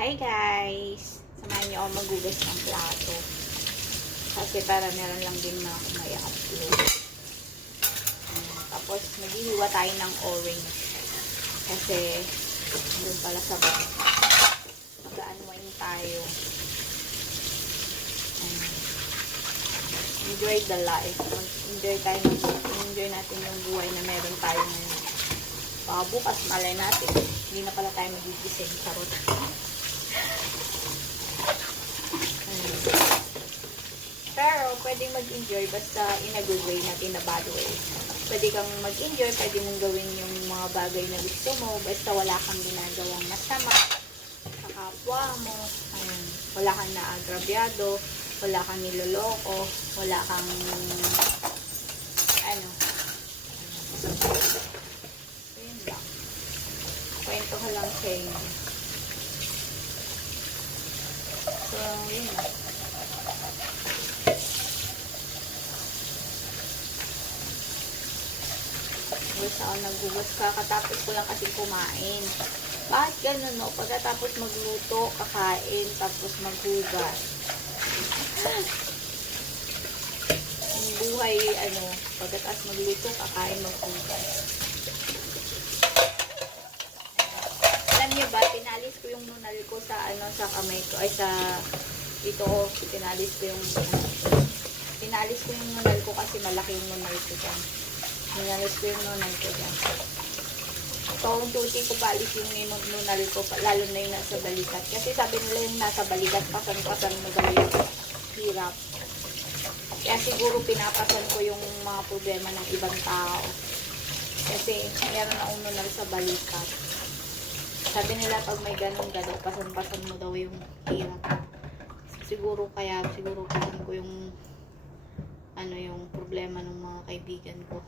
Hi guys! Samahan niyo ako magugas ng plato. Kasi para meron lang din na ako may upload. Tapos maghihiwa tayo ng orange. Kasi doon pala sa bag. Mag-unwind tayo. Enjoy the life. Mag-enjoy tayo. Enjoy natin yung buhay na meron tayo ngayon. Baka bukas, malay natin. Hindi na pala tayo magigising. Charot. Pero, pwedeng mag-enjoy basta in a good way, not in a bad way. Pwede kang mag-enjoy, pwede mong gawin yung mga bagay na gusto mo, basta wala kang ginagawang masama sa kapwa mo. Ayun. Wala kang naagrabyado, wala kang niloloko, wala kang ano, Ayun lang. Kwento ko lang sa inyo. So, yun lang. Gusto ako naghugas kakatapos ko lang kasi kumain. Bakit ganun, no? Pagkatapos magluto, kakain, tapos maghugas. Yung buhay, ano, pagkatapos magluto, kakain, maghugas. Alam niyo ba, pinalis ko yung nunal ko sa, ano, sa kamay ko, ay sa, ito, oh, pinalis ko yung, ano, pinalis ko yung nunal ko kasi malaki yung nunal ko dyan. Pinalis ko yung nunal ko dyan. Kung tuti ko palis yung nun- nunal ko, lalo na yung nasa balikat. Kasi sabi nila yung nasa balikat, pasan-pasan madali yung hirap. Kaya siguro pinapasan ko yung mga problema ng ibang tao. Kasi meron akong nunal sa balikat. Sabi nila pag may ganun ganun, pasan-pasan mo daw yung hirap. Siguro kaya, siguro pasan ko yung ano yung problema ng mga kaibigan ko.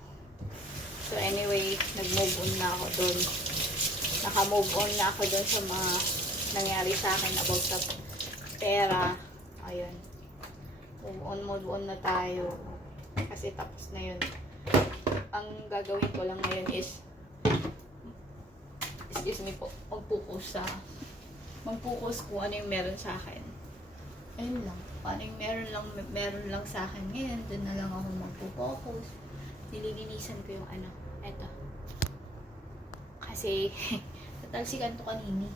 So anyway, nag-move on na ako doon. Naka-move on na ako doon sa mga nangyari sa akin about sa pera. Ayun. Move on, move on na tayo. Kasi tapos na yun. Ang gagawin ko lang ngayon is excuse me po, mag-focus sa mag-focus kung ano yung meron sa akin. Ayun lang. Paano yung meron lang, meron lang sa akin ngayon, doon na lang ako mag-focus. Nililinisan ko yung ano, eto. Kasi, natalsikan to kanini.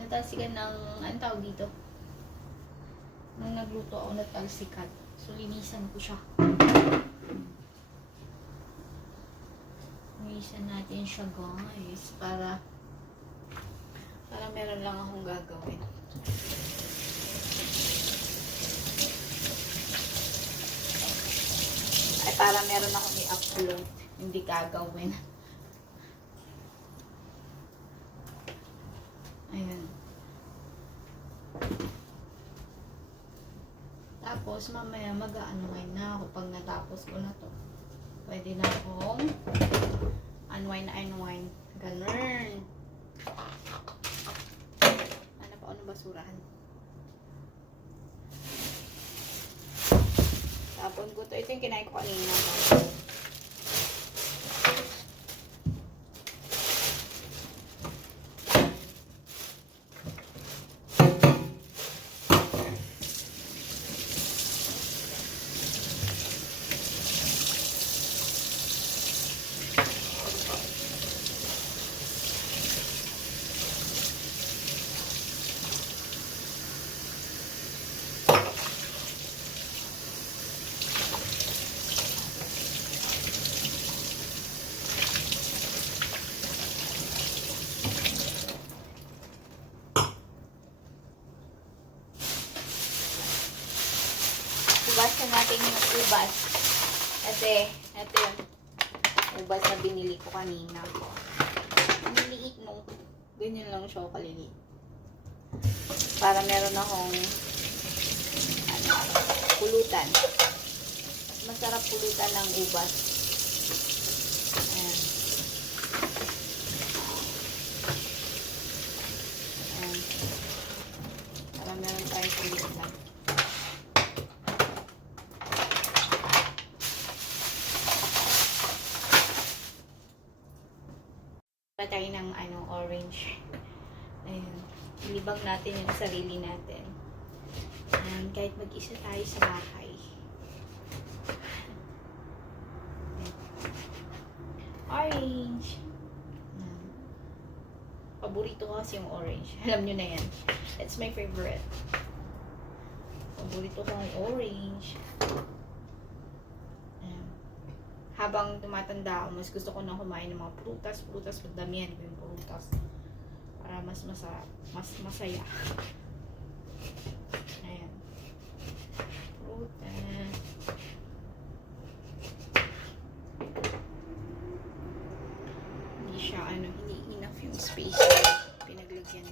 Natalsikan ng, ano tawag dito? Nung nagluto ako, natalsikan. So, linisan ko siya. Linisan natin siya, guys. Para, para meron lang akong gagawin. Ay, para meron akong i-upload. Hindi gagawin. Ayan. Tapos, mamaya mag-ano na ako pag natapos ko na to. Pwede na akong unwind, unwind. Ganun. Ano pa, ano basurahan? Tapon ko to. Ito yung kinain ko kanina. Ubasan natin yung ubas. Kasi, ito yung ubas na binili ko kanina. Ang liliit no. Ganyan lang siya kaliliit. Para meron akong ano, pulutan. Masarap pulutan ng ubas. Ayan. Ayan. Para meron tayong pulutan. Pa tayo ng ano, orange. Ayun. Ilibang natin yung sarili natin. And kahit mag-isa tayo sa bahay. Orange. Yan. Paborito ko kasi yung orange. Alam nyo na yan. That's my favorite. Paborito ko ang orange. Habang tumatanda ako, mas gusto ko na kumain ng mga prutas, prutas, magdamihan ko yung prutas. Para mas masa, mas masaya. Ayan. Prutas. Hindi siya, ano, hindi enough yung space na pinaglagyan.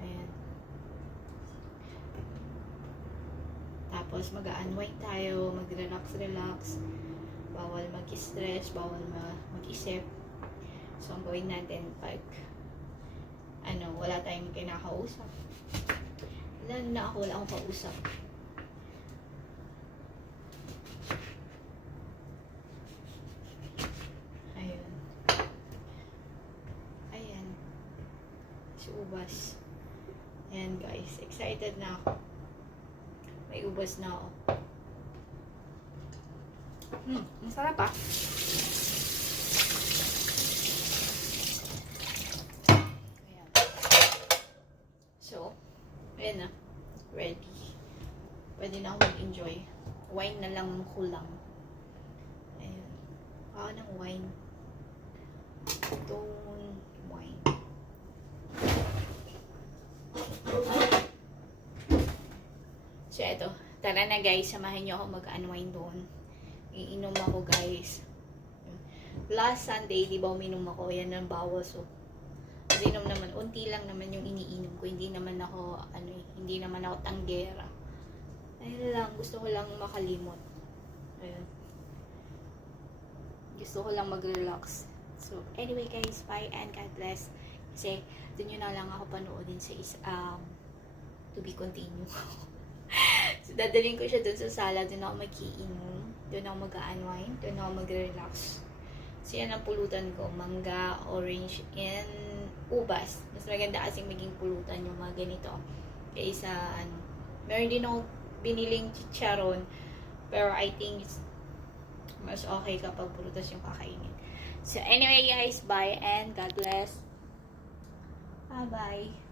Ayan. Tapos mag-unwind tayo, mag-relax-relax. Bawal mag-stress, bawal ma- mag-isip. So, ang gawin natin pag ano, wala tayong kinakausap. Lalo na ako, wala akong kausap. Ayun. Ayan. Si Ubas. Ayan guys, excited na ako. Ubas na. Hmm, ang sarap ah. Ayan. So, ayan na. Ready. Pwede na ako mag-enjoy. Wine na lang ang kulang. Ayan. Ah, ng wine. Itong wine. So, eto. Tara na guys, samahan niyo ako mag-unwind doon. Iinom ako guys. Last Sunday, di ba uminom ako? Yan ang bawas. So, inom naman, unti lang naman yung iniinom ko. Hindi naman ako, ano hindi naman ako tanggera. Ayun lang, gusto ko lang makalimot. Ayun. Gusto ko lang mag-relax. So, anyway guys, bye and God bless. Kasi, doon yun na lang ako panoodin sa is, um, to be continue. so, dadalhin ko siya doon sa sala. Doon ako magkiinom. Doon ako mag-unwind. Doon ako mag-relax. So, yan ang pulutan ko. Mangga, orange, and ubas. Mas maganda kasi maging pulutan yung mga ganito. Kaysa, ano, meron din ako biniling chicharon. Pero I think it's mas okay kapag pulutas yung kakainin. So, anyway guys, bye and God bless. Bye-bye.